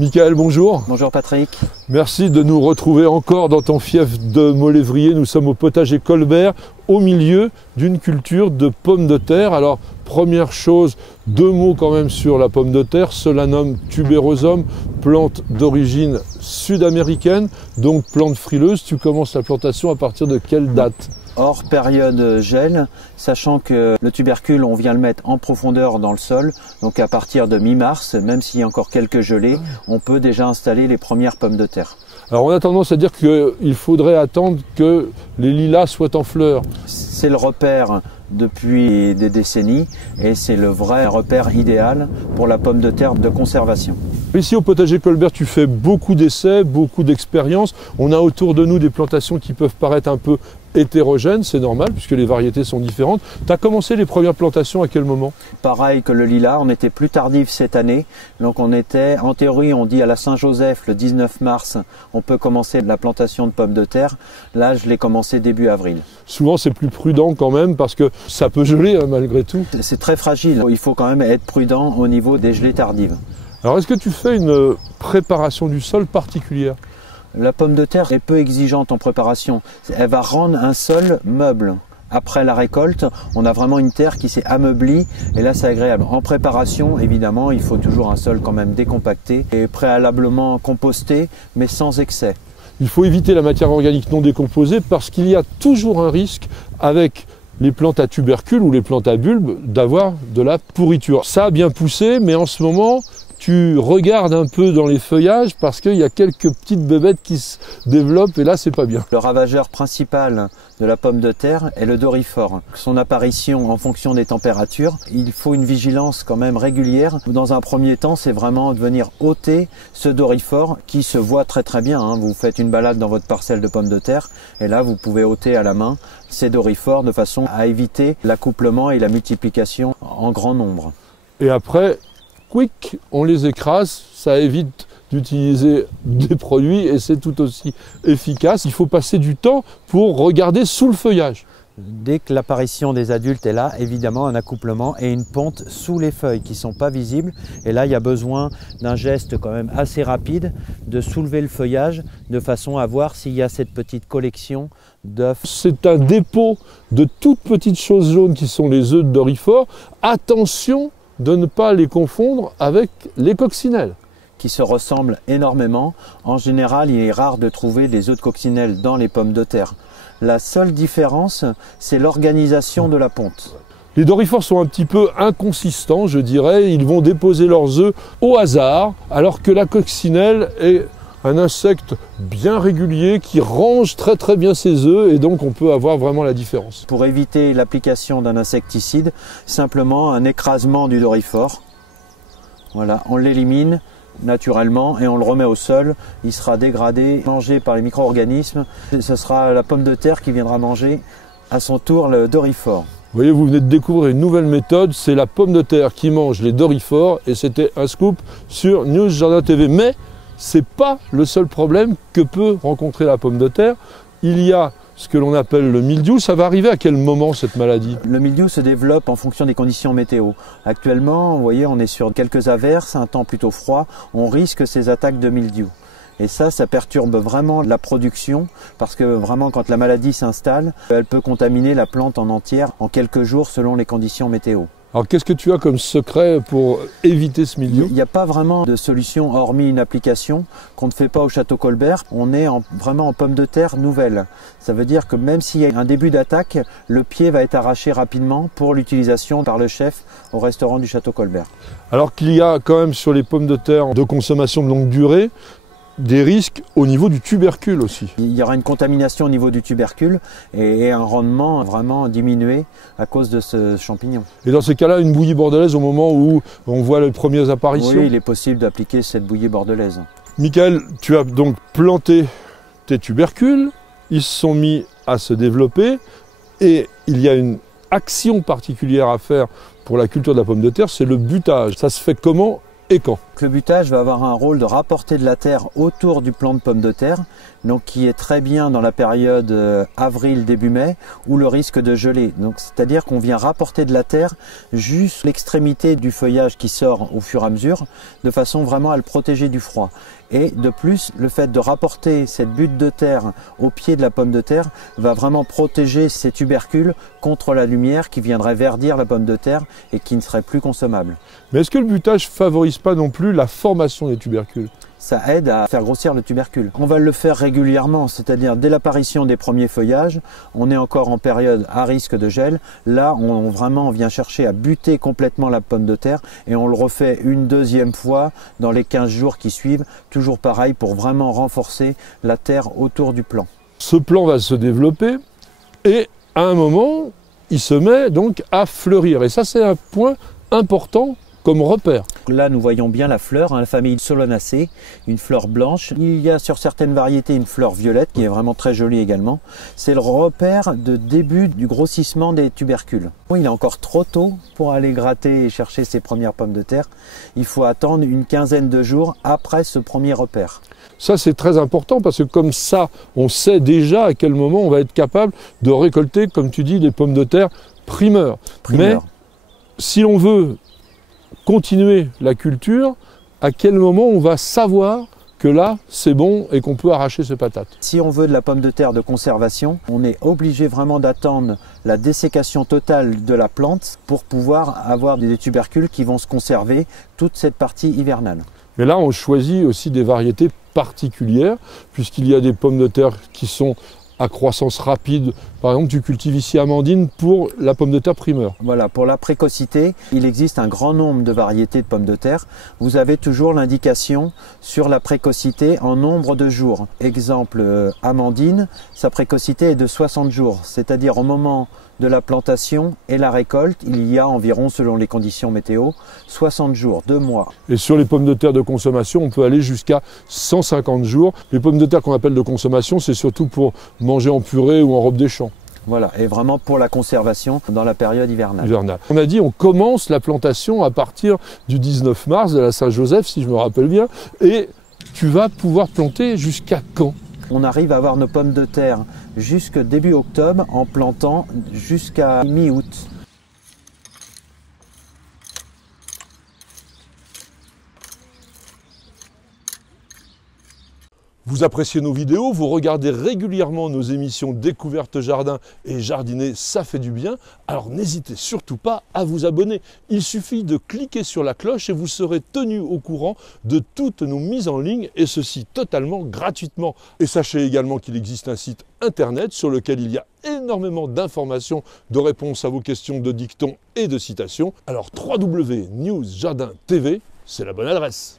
Michael, bonjour. Bonjour Patrick. Merci de nous retrouver encore dans ton fief de Molévrier. Nous sommes au potager Colbert, au milieu d'une culture de pommes de terre. Alors, première chose, deux mots quand même sur la pomme de terre. Solanum tuberosum, plante d'origine sud-américaine, donc plante frileuse. Tu commences la plantation à partir de quelle date ? Hors période gel, sachant que le tubercule, on vient le mettre en profondeur dans le sol. Donc à partir de mi-mars, même s'il y a encore quelques gelées, on peut déjà installer les premières pommes de terre. Alors on a tendance à dire qu'il faudrait attendre que les lilas soient en fleurs. C'est le repère depuis des décennies et c'est le vrai repère idéal pour la pomme de terre de conservation. Ici au potager Colbert, tu fais beaucoup d'essais, beaucoup d'expériences. On a autour de nous des plantations qui peuvent paraître un peu hétérogènes, c'est normal puisque les variétés sont différentes. Tu as commencé les premières plantations à quel moment ? Pareil que le lilas, on était plus tardif cette année. Donc on était, en théorie, on dit à la Saint-Joseph, le 19 mars, on peut commencer la plantation de pommes de terre. Là, je l'ai commencé début avril. Souvent, c'est plus prudent quand même parce que ça peut geler malgré tout. C'est très fragile. Il faut quand même être prudent au niveau des gelées tardives. Alors, est-ce que tu fais une préparation du sol particulière ? La pomme de terre est peu exigeante en préparation. Elle va rendre un sol meuble. Après la récolte, on a vraiment une terre qui s'est ameublie et là c'est agréable. En préparation, évidemment, il faut toujours un sol quand même décompacté et préalablement composté, mais sans excès. Il faut éviter la matière organique non décomposée parce qu'il y a toujours un risque avec les plantes à tubercules ou les plantes à bulbes d'avoir de la pourriture. Ça a bien poussé, mais en ce moment, tu regardes un peu dans les feuillages parce qu'il y a quelques petites bébêtes qui se développent et là c'est pas bien. Le ravageur principal de la pomme de terre est le doryphore. Son apparition en fonction des températures, il faut une vigilance quand même régulière. Dans un premier temps, c'est vraiment de venir ôter ce doryphore qui se voit très très bien. Vous faites une balade dans votre parcelle de pommes de terre et là vous pouvez ôter à la main ces doryphores de façon à éviter l'accouplement et la multiplication en grand nombre. Et après, quick, on les écrase, ça évite d'utiliser des produits et c'est tout aussi efficace. Il faut passer du temps pour regarder sous le feuillage. Dès que l'apparition des adultes est là, évidemment un accouplement et une ponte sous les feuilles qui ne sont pas visibles. Et là, il y a besoin d'un geste quand même assez rapide de soulever le feuillage de façon à voir s'il y a cette petite collection d'œufs. C'est un dépôt de toutes petites choses jaunes qui sont les œufs de doryphore. Attention de ne pas les confondre avec les coccinelles. Qui se ressemblent énormément. En général, il est rare de trouver des œufs de coccinelle dans les pommes de terre. La seule différence, c'est l'organisation de la ponte. Les doryphores sont un petit peu inconsistants, je dirais. Ils vont déposer leurs œufs au hasard, alors que la coccinelle est un insecte bien régulier qui range très très bien ses œufs et donc on peut avoir vraiment la différence. Pour éviter l'application d'un insecticide, simplement un écrasement du doryphore. Voilà, on l'élimine naturellement et on le remet au sol. Il sera dégradé, mangé par les micro-organismes. Ce sera la pomme de terre qui viendra manger à son tour le doryphore. Vous voyez, vous venez de découvrir une nouvelle méthode, c'est la pomme de terre qui mange les doryphores et c'était un scoop sur News Jardin TV. Mais c'est pas le seul problème que peut rencontrer la pomme de terre. Il y a ce que l'on appelle le mildiou. Ça va arriver à quel moment cette maladie ? Le mildiou se développe en fonction des conditions météo. Actuellement, vous voyez, on est sur quelques averses, un temps plutôt froid. On risque ces attaques de mildiou. Et ça perturbe vraiment la production parce que vraiment quand la maladie s'installe, elle peut contaminer la plante en entière en quelques jours selon les conditions météo. Alors qu'est-ce que tu as comme secret pour éviter ce mildiou ? Il n'y a pas vraiment de solution hormis une application qu'on ne fait pas au château Colbert. On est vraiment en pomme de terre nouvelle. Ça veut dire que même s'il y a un début d'attaque, le pied va être arraché rapidement pour l'utilisation par le chef au restaurant du château Colbert. Alors qu'il y a quand même sur les pommes de terre de consommation de longue durée, des risques au niveau du tubercule aussi. Il y aura une contamination au niveau du tubercule et un rendement vraiment diminué à cause de ce champignon. Et dans ces cas-là, une bouillie bordelaise au moment où on voit les premières apparitions ? Oui, il est possible d'appliquer cette bouillie bordelaise. Michael, tu as donc planté tes tubercules, ils se sont mis à se développer et il y a une action particulière à faire pour la culture de la pomme de terre, c'est le butage. Ça se fait comment et quand ? Le butage va avoir un rôle de rapporter de la terre autour du plant de pommes de terre, donc qui est très bien dans la période avril, début mai, où le risque de geler. Donc c'est-à-dire qu'on vient rapporter de la terre juste l'extrémité du feuillage qui sort au fur et à mesure, de façon vraiment à le protéger du froid. Et de plus, le fait de rapporter cette butte de terre au pied de la pomme de terre va vraiment protéger ces tubercules contre la lumière qui viendrait verdir la pomme de terre et qui ne serait plus consommable. Mais est-ce que le butage ne favorise pas non plus la formation des tubercules? Ça aide à faire grossir le tubercule. On va le faire régulièrement, c'est-à-dire dès l'apparition des premiers feuillages, on est encore en période à risque de gel. Là, on vient chercher à buter complètement la pomme de terre et on le refait une deuxième fois dans les 15 jours qui suivent, toujours pareil pour vraiment renforcer la terre autour du plant. Ce plant va se développer et à un moment, il se met donc à fleurir. Et ça, c'est un point important comme repère. Là, nous voyons bien la fleur, la famille Solanacées, une fleur blanche. Il y a sur certaines variétés une fleur violette qui est vraiment très jolie également. C'est le repère de début du grossissement des tubercules. Il est encore trop tôt pour aller gratter et chercher ses premières pommes de terre. Il faut attendre une quinzaine de jours après ce premier repère. Ça, c'est très important parce que comme ça, on sait déjà à quel moment on va être capable de récolter, comme tu dis, des pommes de terre primeurs. Mais si on veut continuer la culture, à quel moment on va savoir que là, c'est bon et qu'on peut arracher ses patates? Si on veut de la pomme de terre de conservation, on est obligé vraiment d'attendre la dessécation totale de la plante pour pouvoir avoir des tubercules qui vont se conserver toute cette partie hivernale. Mais là, on choisit aussi des variétés particulières, puisqu'il y a des pommes de terre qui sont à croissance rapide. Par exemple, tu cultives ici Amandine pour la pomme de terre primeur. Voilà, pour la précocité, il existe un grand nombre de variétés de pommes de terre. Vous avez toujours l'indication sur la précocité en nombre de jours. Exemple, Amandine, sa précocité est de 60 jours, c'est-à-dire au moment de la plantation et la récolte, il y a environ, selon les conditions météo, 60 jours, 2 mois. Et sur les pommes de terre de consommation, on peut aller jusqu'à 150 jours. Les pommes de terre qu'on appelle de consommation, c'est surtout pour manger en purée ou en robe des champs. Voilà, et vraiment pour la conservation dans la période hivernale. On a dit on commence la plantation à partir du 19 mars de la Saint-Joseph, si je me rappelle bien, et tu vas pouvoir planter jusqu'à quand? On arrive à avoir nos pommes de terre jusque début octobre en plantant jusqu'à mi-août. Vous appréciez nos vidéos, vous regardez régulièrement nos émissions Découverte Jardin et Jardiner, ça fait du bien. Alors n'hésitez surtout pas à vous abonner. Il suffit de cliquer sur la cloche et vous serez tenu au courant de toutes nos mises en ligne et ceci totalement gratuitement. Et sachez également qu'il existe un site internet sur lequel il y a énormément d'informations, de réponses à vos questions, de dictons et de citations. Alors www.newsjardin.tv, c'est la bonne adresse.